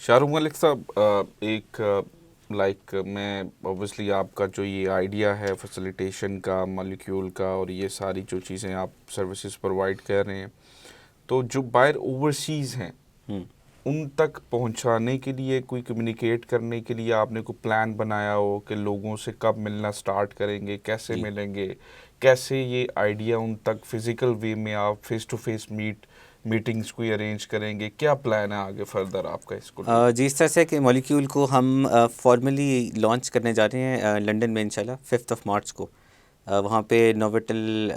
شاہ رخ ملک صاحب، ایک لائک میں اوبویسلی آپ کا جو یہ آئیڈیا ہے فیسیلیٹیشن کا، مالیکیول کا، اور یہ ساری جو چیزیں آپ سروسز پرووائڈ کر رہے ہیں، تو جو باہر اوورسیز ہیں ان تک پہنچانے کے لیے، کوئی کمیونیکیٹ کرنے کے لیے آپ نے کوئی پلان بنایا ہو کہ لوگوں سے کب ملنا سٹارٹ کریں گے، کیسے ملیں گے، کیسے یہ آئیڈیا ان تک فزیکل وے میں آپ فیس ٹو فیس میٹنگز کوئی ارینج کریں گے؟ کیا پلان ہے آگے فردر آپ کا اس کو؟ جی، اس طرح سے کہ مالیکیول کو ہم فارملی لانچ کرنے جا رہے ہیں لنڈن میں انشاءاللہ 5 مارچ کو. وہاں پہ نووٹل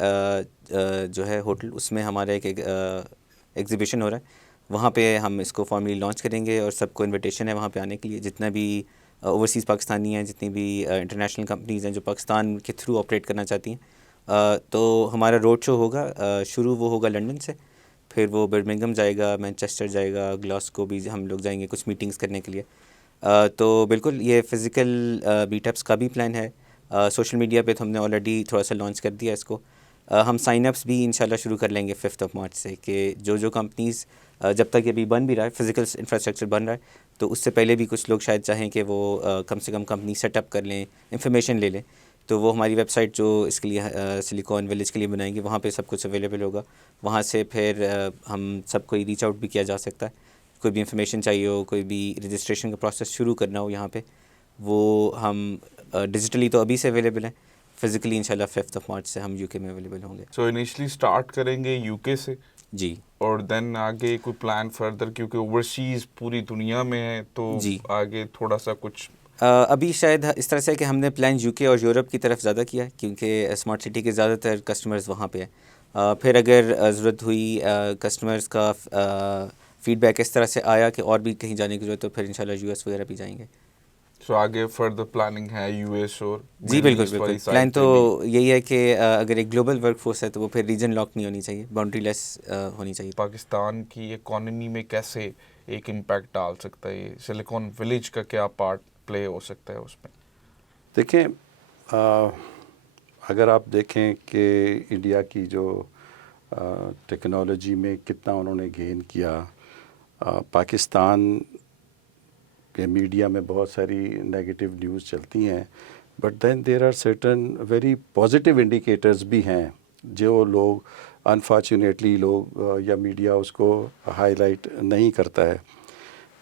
جو ہے ہوٹل، اس میں ہمارا ایک ایگزیبیشن ہو رہا ہے. وہاں پہ ہم اس کو فارملی لانچ کریں گے اور سب کو انویٹیشن ہے وہاں پہ آنے کے لیے. جتنا بھی اوورسیز پاکستانی ہیں، جتنی بھی انٹرنیشنل کمپنیز ہیں جو پاکستان کے تھرو آپریٹ کرنا چاہتی ہیں، تو ہمارا روڈ شو ہوگا. شروع وہ ہوگا لنڈن سے، پھر وہ برمنگھم جائے گا، مینچسٹر جائے گا، گلاسکو بھی ہم لوگ جائیں گے کچھ میٹنگز کرنے کے لیے. تو بالکل یہ فزیکل میٹ اپس کا بھی پلان ہے. سوشل میڈیا پہ تو ہم نے آلریڈی تھوڑا سا لانچ کر دیا اس کو. ہم سائن اپس بھی انشاءاللہ شروع کر لیں گے 5 مارچ سے، کہ جو کمپنیز جب تک یہ بھی بن بھی رہا ہے، فزیکل انفراسٹرکچر بن رہا ہے، تو اس سے پہلے بھی کچھ لوگ شاید چاہیں کہ وہ کم سے کم کمپنی سیٹ اپ کر لیں، انفارمیشن لے لیں، تو وہ ہماری ویب سائٹ جو اس کے لیے سلیکون ولیج کے لیے بنائیں گے، وہاں پہ سب کچھ اویلیبل ہوگا. وہاں سے پھر ہم سب کو ریچ آؤٹ بھی کیا جا سکتا ہے. کوئی بھی انفارمیشن چاہیے ہو، کوئی بھی رجسٹریشن کا پروسیس شروع کرنا ہو یہاں پہ، وہ ہم ڈیجیٹلی تو ابھی سے اویلیبل ہیں، فزیکلی انشاءاللہ 5 مارچ سے ہم یو کے میں اویلیبل ہوں گے. سو انیشلی سٹارٹ کریں گے یو کے سے، جی، اور دین آگے کوئی پلان فردر، کیونکہ اوورسیز پوری دنیا میں ہے، تو جی. آگے تھوڑا سا کچھ ابھی شاید اس طرح سے کہ ہم نے پلان یو کے اور یورپ کی طرف زیادہ کیا ہے، کیونکہ اسمارٹ سٹی کے زیادہ تر کسٹمرز وہاں پہ ہیں. پھر اگر ضرورت ہوئی، کسٹمرز کا فیڈ بیک اس طرح سے آیا کہ اور بھی کہیں جانے کی ضرورت، تو پھر انشاءاللہ یو ایس وغیرہ بھی جائیں گے. سو آگے فردر پلاننگ ہے یو ایس اور جی مڈل بالکل ایسٹ بالکل. والی پلان سائڈ تو پہ بھی؟ یہی ہے کہ اگر ایک گلوبل ورک فورس ہے تو وہ پھر ریجن لاک نہیں ہونی چاہیے، باؤنڈری لیس ہونی چاہیے. پاکستان کی اکانومی میں کیسے ایک امپیکٹ ڈال سکتا ہے یہ سلیکون ولیج کا؟ کیا پارٹ پلے ہو سکتا ہے اس میں؟ دیکھیں، اگر آپ دیکھیں کہ انڈیا کی جو ٹیکنالوجی میں کتنا انہوں نے گین کیا، پاکستان کے میڈیا میں بہت ساری نیگیٹو نیوز چلتی ہیں، but then there are certain very positive indicators بھی ہیں جو لوگ انفارچونیٹلی یا میڈیا اس کو ہائی لائٹ نہیں کرتا ہے.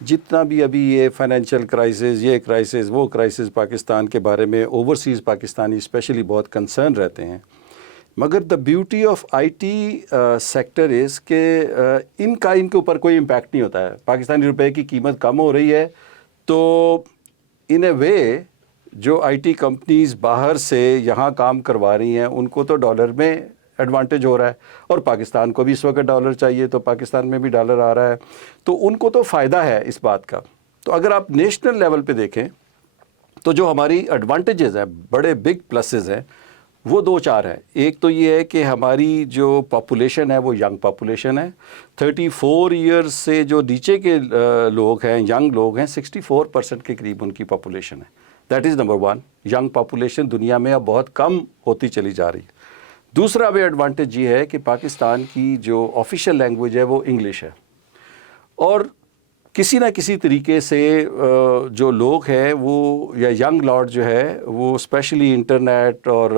جتنا بھی ابھی یہ فائنینشیل کرائسس، یہ کرائسس، وہ کرائسس پاکستان کے بارے میں اوورسیز پاکستانی اسپیشلی بہت کنسرن رہتے ہیں، مگر the beauty of I T sector is کہ ان کے اوپر کوئی امپیکٹ نہیں ہوتا ہے. پاکستانی روپے کی قیمت کم ہو رہی ہے تو ان اے وے جو آئی ٹی کمپنیز باہر سے یہاں کام کروا رہی ہیں ان کو تو ڈالر میں ایڈوانٹیج ہو رہا ہے، اور پاکستان کو بھی اس وقت ڈالر چاہیے تو پاکستان میں بھی ڈالر آ رہا ہے، تو ان کو تو فائدہ ہے اس بات کا. تو اگر آپ نیشنل لیول پہ دیکھیں تو جو ہماری ایڈوانٹیجز ہیں، بڑے بگ پلسز ہیں، وہ 2-4 ہیں. ایک تو یہ ہے کہ ہماری جو پاپولیشن ہے وہ ینگ پاپولیشن ہے. 34 ایئرز سے جو نیچے کے لوگ ہیں، ینگ لوگ ہیں، 64% کے قریب ان کی پاپولیشن ہے. That is number 1. Young population دنیا میں اب بہت کم ہوتی چلی جا رہی ہے. دوسرا بھی ایڈوانٹیج یہ ہے کہ پاکستان کی جو آفیشیل لینگویج ہے وہ انگلش ہے، اور کسی نہ کسی طریقے سے جو لوگ ہیں وہ، یا ینگ لاٹ جو ہے وہ اسپیشلی انٹرنیٹ اور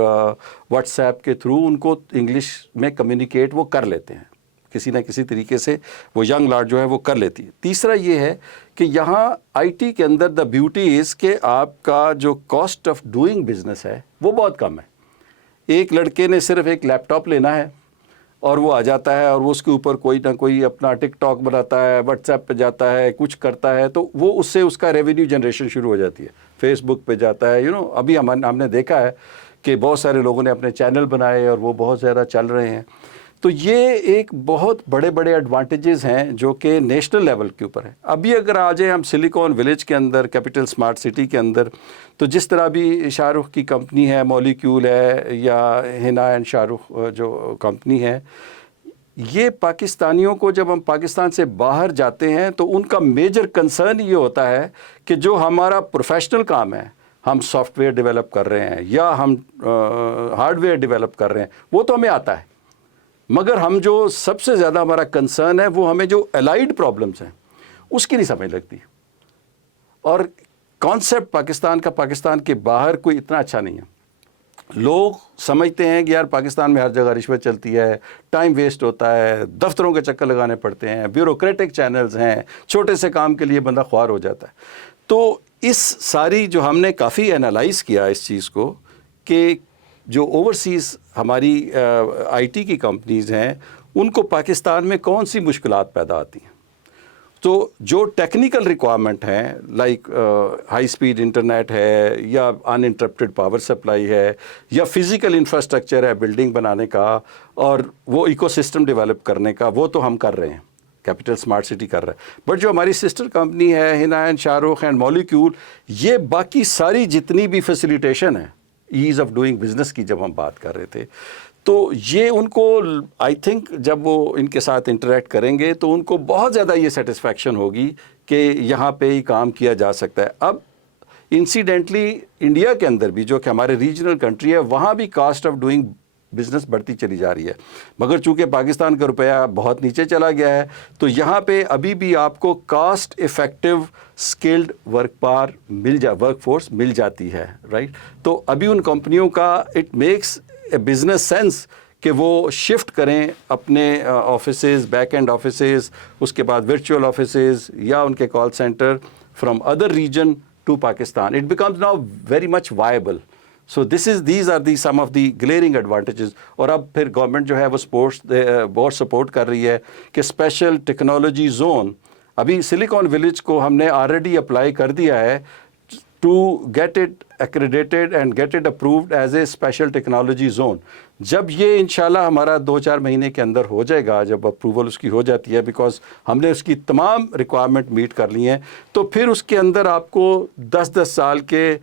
واٹس ایپ کے تھرو ان کو انگلش میں کمیونیکیٹ وہ کر لیتے ہیں، کسی نہ کسی طریقے سے وہ ینگ لاٹ جو ہے وہ کر لیتی ہے. تیسرا یہ ہے کہ یہاں آئی ٹی کے اندر دا بیوٹی از کہ آپ کا جو کاسٹ آف ڈوئنگ بزنس ہے وہ بہت کم ہے. ایک لڑکے نے صرف ایک لیپ ٹاپ لینا ہے اور وہ آ جاتا ہے، اور وہ اس کے اوپر کوئی نہ کوئی اپنا ٹک ٹاک بناتا ہے، واٹس ایپ پہ جاتا ہے، کچھ کرتا ہے، تو وہ اس سے اس کا ریونیو جنریشن شروع ہو جاتی ہے. فیس بک پہ جاتا ہے، ابھی ہم نے دیکھا ہے کہ بہت سارے لوگوں نے اپنے چینل بنائے اور وہ بہت زیادہ چل رہے ہیں. تو یہ ایک بہت بڑے بڑے ایڈوانٹیجز ہیں جو کہ نیشنل لیول کے اوپر ہیں. ابھی اگر آ جائیں ہم سلیکون ولیج کے اندر، کیپٹل اسمارٹ سٹی کے اندر، تو جس طرح بھی شاہ رخ کی کمپنی ہے، مالیکیول ہے، یا ہنا اینڈ شاہ رخ جو کمپنی ہے، یہ پاکستانیوں کو جب ہم پاکستان سے باہر جاتے ہیں تو ان کا میجر کنسرن یہ ہوتا ہے کہ جو ہمارا پروفیشنل کام ہے، ہم سافٹ ویئر ڈیولپ کر رہے ہیں یا ہم ہارڈ ویئر ڈیولپ کر رہے ہیں، وہ تو ہمیں آتا ہے، مگر ہم جو سب سے زیادہ ہمارا کنسرن ہے وہ ہمیں جو الائڈ پرابلمس ہیں اس کی نہیں سمجھ لگتی. اور کانسیپٹ پاکستان کا پاکستان کے باہر کوئی اتنا اچھا نہیں ہے. لوگ سمجھتے ہیں کہ یار پاکستان میں ہر جگہ رشوت چلتی ہے, ٹائم ویسٹ ہوتا ہے, دفتروں کے چکر لگانے پڑتے ہیں, بیوروکریٹک چینلز ہیں, چھوٹے سے کام کے لیے بندہ خوار ہو جاتا ہے. تو اس ساری جو ہم نے کافی انالائز کیا اس چیز کو کہ جو اوورسیز ہماری آئی ٹی کی کمپنیز ہیں ان کو پاکستان میں کون سی مشکلات پیدا آتی ہیں. تو جو ٹیکنیکل ریکوائرمنٹ ہیں لائک ہائی سپیڈ انٹرنیٹ ہے یا ان انٹرپٹیڈ پاور سپلائی ہے یا فزیکل انفراسٹرکچر ہے بلڈنگ بنانے کا اور وہ ایکو سسٹم ڈیولپ کرنے کا, وہ تو ہم کر رہے ہیں, کیپٹل اسمارٹ سٹی کر رہا ہے. بٹ جو ہماری سسٹر کمپنی ہے ہنا and Shah Rukh and molecule, یہ باقی ساری جتنی بھی فیسیلیٹیشن ہے ایز آف ڈوئنگ بزنس کی جب ہم بات کر رہے تھے, تو یہ ان کو آئی تھنک جب وہ ان کے ساتھ انٹریکٹ کریں گے تو ان کو بہت زیادہ یہ سیٹسفیکشن ہوگی کہ یہاں پہ ہی کام کیا جا سکتا ہے. اب انسیڈنٹلی انڈیا کے اندر بھی جو کہ ہمارے ریجنل کنٹری ہے وہاں بھی کاسٹ آف ڈوئنگ بزنس بڑھتی چلی جا رہی ہے, مگر چونکہ پاکستان کا روپیہ بہت نیچے چلا گیا ہے تو یہاں پہ ابھی بھی آپ کو cost effective skilled workforce مل جاتی ہے, رائٹ. تو ابھی ان کمپنیوں کا it makes a business sense کہ وہ شفٹ کریں اپنے آفیسز, بیک اینڈ آفیسز, اس کے بعد ورچوئل آفیسز یا ان کے call centre from other region to Pakistan. It becomes now very much viable. So these are the some of the glaring advantages. اور اب پھر گورنمنٹ جو ہے وہ بہت سپورٹ کر رہی ہے کہ اسپیشل ٹیکنالوجی زون, ابھی سلیکان ولیج کو ہم نے آلریڈی اپلائی کر دیا ہے to get it accredited and get it approved as a special technology zone. جب یہ انشاءاللہ ہمارا 2-4 مہینے کے اندر ہو جائے گا, جب اپروول اس کی ہو جاتی ہے بیکاز ہم نے اس کی تمام ریکوائرمنٹ میٹ کر لی ہیں, تو پھر اس کے اندر آپ کو 10 سال کے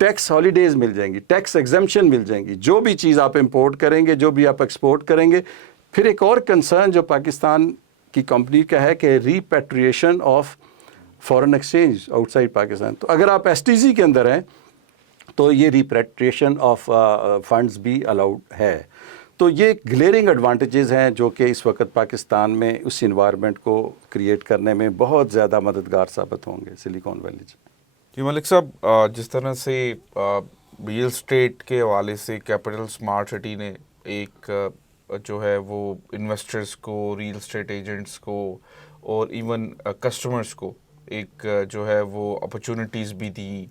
ٹیکس ہالیڈیز مل جائیں گی, ٹیکس ایگزمپشن مل جائیں گی, جو بھی چیز آپ امپورٹ کریں گے, جو بھی آپ ایکسپورٹ کریں گے. پھر ایک اور کنسرن جو پاکستان کی کمپنی کا ہے کہ repatriation of foreign exchange out side Pakistan. تو اگر آپ ایس ٹی سی کے اندر ہیں تو یہ ریپیٹریشن آف فنڈز بھی الاؤڈ ہے. تو یہ گلیئرنگ ایڈوانٹیجز ہیں جو کہ اس وقت پاکستان میں اس انوائرمنٹ کو کریٹ کرنے میں بہت زیادہ مددگار ثابت ہوں گے سلیکان ویلی. جی ملک صاحب, جس طرح سے ریئل اسٹیٹ کے حوالے سے کیپٹل اسمارٹ سٹی نے ایک جو ہے وہ انویسٹرز کو, ریئل اسٹیٹ ایجنٹس کو اور ایون کسٹمرز کو ایک جو ہے وہ اپرچونٹیز بھی دی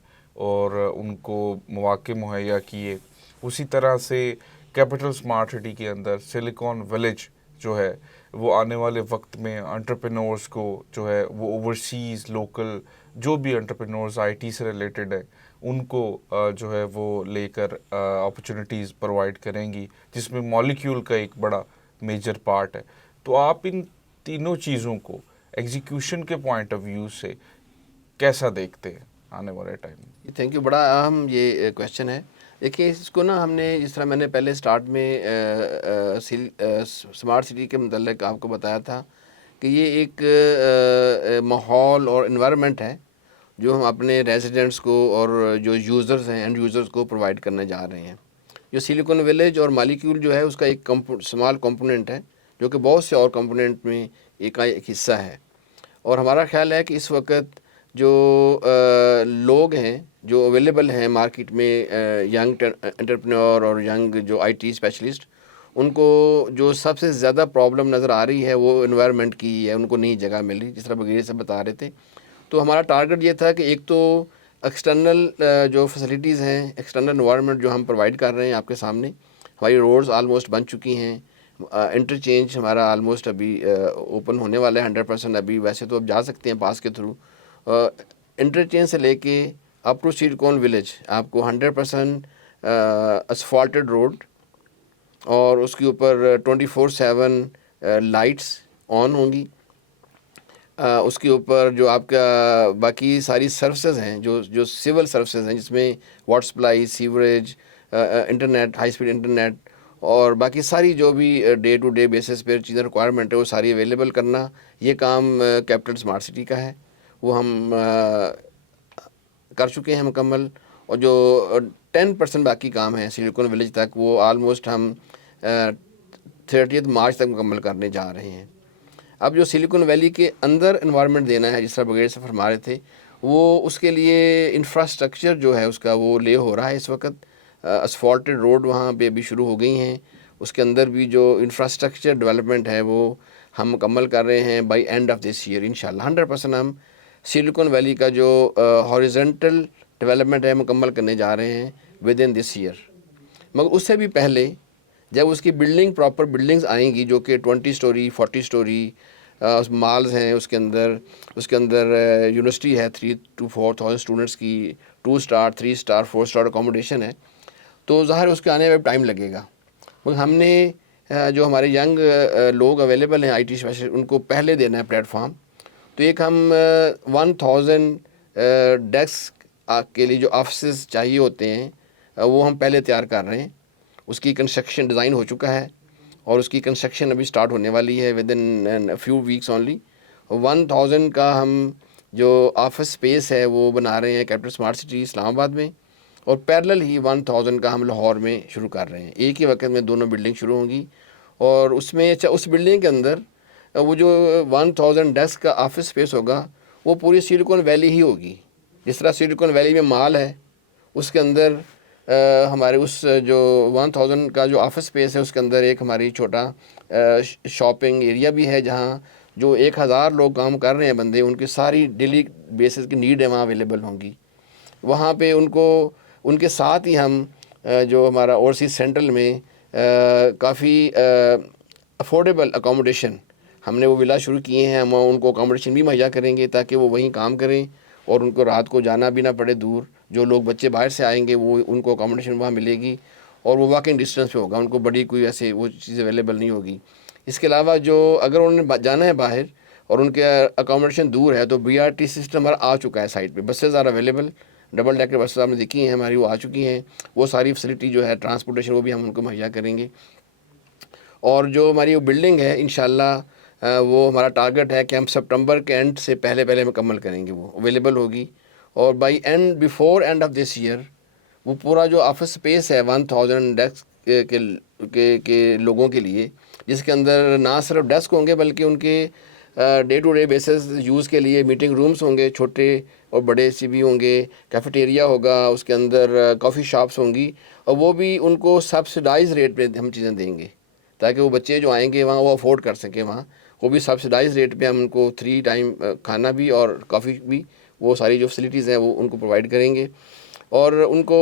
اور ان کو مواقع مہیا کیے, اسی طرح سے کیپٹل اسمارٹ سٹی کے اندر سلیکان ویلیج جو ہے وہ آنے والے وقت میں انٹرپرینورز کو جو ہے وہ اوورسیز لوکل جو بھی انٹرپرینورز آئی ٹی سے ریلیٹڈ ہیں ان کو جو ہے وہ لے کر اپرچونٹیز پرووائڈ کریں گی, جس میں مالیکیول کا ایک بڑا میجر پارٹ ہے. تو آپ ان تینوں چیزوں کو ایگزیکیوشن کے پوائنٹ آف ویو سے کیسا دیکھتے ہیں آنے والے ٹائم میں؟ تھینک یو, بڑا اہم یہ کویشچن ہے. دیکھیے اس کو نا ہم نے جس طرح میں نے پہلے سٹارٹ میں اسمارٹ سٹی کے متعلق آپ کو بتایا تھا کہ یہ ایک ماحول اور انوائرمنٹ ہے جو ہم اپنے ریزیڈنٹس کو اور جو یوزرز ہیں اینڈ یوزرز کو پرووائڈ کرنے جا رہے ہیں. جو سلیکان ویلیج اور مالیکیول جو ہے اس کا ایک اسمال کمپوننٹ ہے جو کہ بہت سے اور کمپوننٹ میں ایک حصہ ہے. اور ہمارا خیال ہے کہ اس وقت جو لوگ ہیں جو اویلیبل ہیں مارکیٹ میں, ینگ انٹرپرینور اور ینگ جو آئی ٹی اسپیشلسٹ, ان کو جو سب سے زیادہ پرابلم نظر آ رہی ہے وہ انوائرمنٹ کی ہے, ان کو نئی جگہ مل رہی, جس طرح بغیر سے بتا رہے تھے. تو ہمارا ٹارگٹ یہ تھا کہ ایک تو ایکسٹرنل جو فیسلٹیز ہیں, ایکسٹرنل انوائرمنٹ جو ہم پرووائڈ کر رہے ہیں آپ کے سامنے, ہماری روڈز آلموسٹ بن چکی ہیں, انٹرچینج ہمارا آلموسٹ ابھی اوپن ہونے والا ہے 100%. ابھی ویسے تو اب جا سکتے ہیں پاس کے تھرو. انٹرچینج سے لے کے اپ ٹو سلیکان ویلیج آپ کو 100% اسفالٹڈ روڈ اور اس کے اوپر 24/7 لائٹس آن ہوں گی. اس کے اوپر جو آپ کا باقی ساری سروسز ہیں جو سول سروسز ہیں, جس میں water supply, sewerage, internet, high speed internet اور باقی ساری جو بھی ڈے ٹو ڈے بیسس پہ چیزیں ریکوائرمنٹ ہے وہ ساری اویلیبل کرنا, یہ کام کیپٹل اسمارٹ سٹی کا ہے. وہ ہم کر چکے ہیں مکمل. اور جو 10% باقی کام ہے سلیکان ویلیج تک, وہ آلموسٹ ہم 30 مارچ تک مکمل کرنے جا رہے ہیں. اب جو سلیکان ویلی کے اندر انوائرمنٹ دینا ہے, جس طرح بغیر سے فرما رہے تھے, وہ اس کے لیے انفراسٹرکچر جو ہے اس کا وہ لے ہو رہا ہے اس وقت. اسفالٹڈ روڈ وہاں پہ ابھی شروع ہو گئی ہیں. اس کے اندر بھی جو انفراسٹرکچر ڈیولپمنٹ ہے وہ ہم مکمل کر رہے ہیں by end of this year انشاءاللہ. 100% ہم سلیکون ویلی کا جو ہاریزنٹل ڈیولپمنٹ ہے مکمل کرنے جا رہے ہیں ود ان دس ایئر. مگر اس سے بھی پہلے جب اس کی بلڈنگ پراپر بلڈنگز آئیں گی جو کہ 20 اسٹوری 40 اسٹوری مالز ہیں, اس کے اندر یونیورسٹی ہے 3,000 to 4,000 اسٹوڈنٹس کی, 2 اسٹار 3 اسٹار 4 اسٹار اکوموڈیشن ہے, تو ظاہر اس کے آنے میں ٹائم لگے گا. مگر ہم نے جو ہمارے ینگ لوگ اویلیبل ہیں IT اسپیشلسٹ ان کو پہلے دینا ہے پلیٹ فارم. تو ایک ہم 1000 ڈیسک کے لیے جو آفسز چاہیے ہوتے ہیں وہ ہم پہلے تیار کر رہے ہیں. اس کی کنسٹرکشن ڈیزائن ہو چکا ہے اور اس کی کنسٹرکشن ابھی سٹارٹ ہونے والی ہے with in few weeks only. 1000 کا ہم جو آفس اسپیس ہے وہ بنا رہے ہیں کیپٹل اسمارٹ سٹی اسلام آباد میں, اور پیرلل ہی 1000 کا ہم لاہور میں شروع کر رہے ہیں. ایک ہی وقت میں دونوں بلڈنگ شروع ہوں گی, اور اس میں اس بلڈنگ کے اندر وہ جو 1000 ڈیسک کا آفس اسپیس ہوگا وہ پوری سلیکون ویلی ہی ہوگی. جس طرح سلیکون ویلی میں مال ہے, اس کے اندر ہمارے اس جو 1000 کا جو آفس اسپیس ہے اس کے اندر ایک ہماری چھوٹا شاپنگ ایریا بھی ہے, جہاں جو 1000 لوگ کام کر رہے ہیں بندے, ان کی ساری ڈیلی بیسس کی نیڈ ہے وہاں اویلیبل ہوں گی. وہاں پہ ان کے ساتھ ہی ہم جو ہمارا اوورسیز سینٹرل میں کافی افورڈیبل اکوموڈیشن ہم نے وہ ولا شروع کیے ہیں. ہم ان کو اکوموڈیشن بھی مہیا کریں گے تاکہ وہ وہیں کام کریں اور ان کو رات کو جانا بھی نہ پڑے دور. جو لوگ بچے باہر سے آئیں گے وہ ان کو اکوموڈیشن وہاں ملے گی, اور وہ واکنگ ڈسٹینس پہ ہوگا, ان کو بڑی کوئی ایسے وہ چیز اویلیبل نہیں ہوگی. اس کے علاوہ جو اگر انہوں نے جانا ہے باہر اور ان کے اکوموڈیشن دور ہے تو BRT سسٹم ہمارا آ چکا ہے سائٹ پہ. Buses are available, double decker buses آپ نے دیکھی ہیں ہماری, وہ آ چکی ہیں. وہ ساری فیسلٹی جو ہے ٹرانسپورٹیشن وہ بھی ہم ان کو مہیا کریں گے. اور جو ہماری وہ بلڈنگ ہے انشاءاللہ وہ ہمارا ٹارگٹ ہے کہ ہم سپٹمبر کے اینڈ سے پہلے مکمل کریں گے, وہ اویلیبل ہوگی. اور by before end of this year وہ پورا جو آفس اسپیس ہے 1000 ڈیسک کے لوگوں کے لیے, جس کے اندر نہ صرف ڈیسک ہوں گے بلکہ ان کے day to day basis use کے لیے میٹنگ رومز ہوں گے, چھوٹے اور بڑے سی بھی ہوں گے, کیفیٹیریا ہوگا, اس کے اندر کافی شاپس ہوں گی, اور وہ بھی ان کو سبسڈائز ریٹ پہ ہم چیزیں دیں گے تاکہ وہ بچے جو آئیں گے وہاں وہ افورڈ کر سکیں. وہاں وہ بھی سبسڈائز ریٹ پہ ہم ان کو 3 ٹائم کھانا بھی اور کافی بھی, وہ ساری جو فیسلٹیز ہیں وہ ان کو پرووائڈ کریں گے. اور ان کو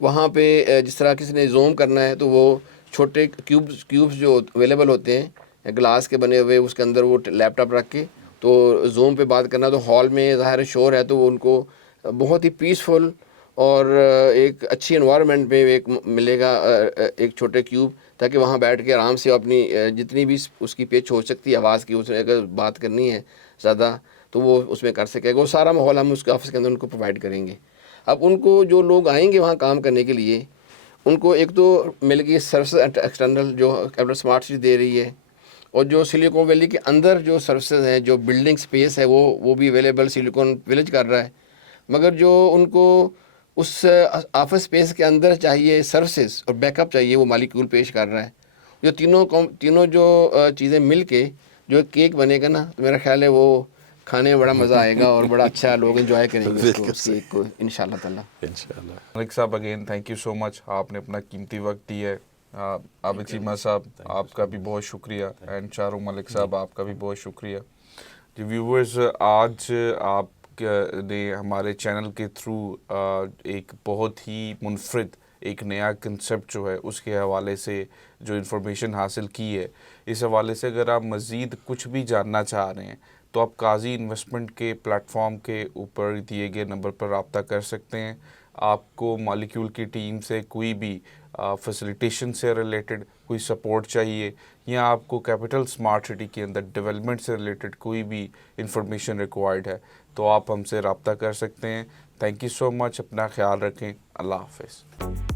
وہاں پہ جس طرح کسی نے زوم کرنا ہے تو وہ چھوٹے کیوبس جو اویلیبل ہوتے ہیں گلاس کے بنے ہوئے, اس کے اندر وہ لیپ ٹاپ رکھ کے تو زوم پہ بات کرنا, تو ہال میں ظاہر شور ہے تو وہ ان کو بہت ہی پیسفل اور ایک اچھی انوائرمنٹ میں ایک ملے گا ایک چھوٹے کیوب, تاکہ وہاں بیٹھ کے آرام سے اپنی جتنی بھی اس کی پیچ ہو سکتی ہے آواز کی, اس میں اگر بات کرنی ہے زیادہ تو وہ اس میں کر سکے گا. وہ سارا ماحول ہم اس کے آفس کے اندر ان کو پرووائڈ کریں گے. اب ان کو جو لوگ آئیں گے وہاں کام کرنے کے لیے, ان کو ایک تو مل گئی سروسز ایکسٹرنل جو کیپٹل اسمارٹ سٹی دے رہی ہے, اور جو سلیکون ویلی کے اندر جو سروسز ہیں, جو بلڈنگ سپیس ہے وہ بھی اویلیبل سلیکون ویلیج کر رہا ہے. مگر جو ان کو اس آفس سپیس کے اندر چاہیے سروسز اور بیک اپ چاہیے, وہ مالیکیول پیش کر رہا ہے. جو تینوں جو چیزیں مل کے جو ایک کیک بنے گا نا, تو میرا خیال ہے وہ کھانے میں بڑا مزہ آئے گا اور بڑا اچھا لوگ انجوائے کریں گے اس کیک کو انشاءاللہ تعالیٰ. انشاءاللہ. ملک صاحب اگین تھینک یو سو مچ, آپ نے اپنا قیمتی وقت دیا ہے. عابد چیمہ صاحب آپ کا بھی بہت شکریہ, اینڈ چاروں ملک صاحب آپ کا بھی بہت شکریہ. جی ویورز, آج آپ نے ہمارے چینل کے تھرو ایک بہت ہی منفرد ایک نیا کنسیپٹ جو ہے اس کے حوالے سے جو انفارمیشن حاصل کی ہے. اس حوالے سے اگر آپ مزید کچھ بھی جاننا چاہ رہے ہیں تو آپ قاضی انویسٹمنٹ کے پلیٹ فارم کے اوپر دیے گئے نمبر پر رابطہ کر سکتے ہیں. آپ کو مالیکیول کی ٹیم سے کوئی بھی فیسیلیٹیشن سے ریلیٹڈ کوئی سپورٹ چاہیے, یا آپ کو کیپٹل اسمارٹ سٹی کے اندر ڈیولپمنٹ سے ریلیٹڈ کوئی بھی انفارمیشن ریکوائرڈ ہے تو آپ ہم سے رابطہ کر سکتے ہیں. تھینک یو سو مچ, اپنا خیال رکھیں, اللہ حافظ.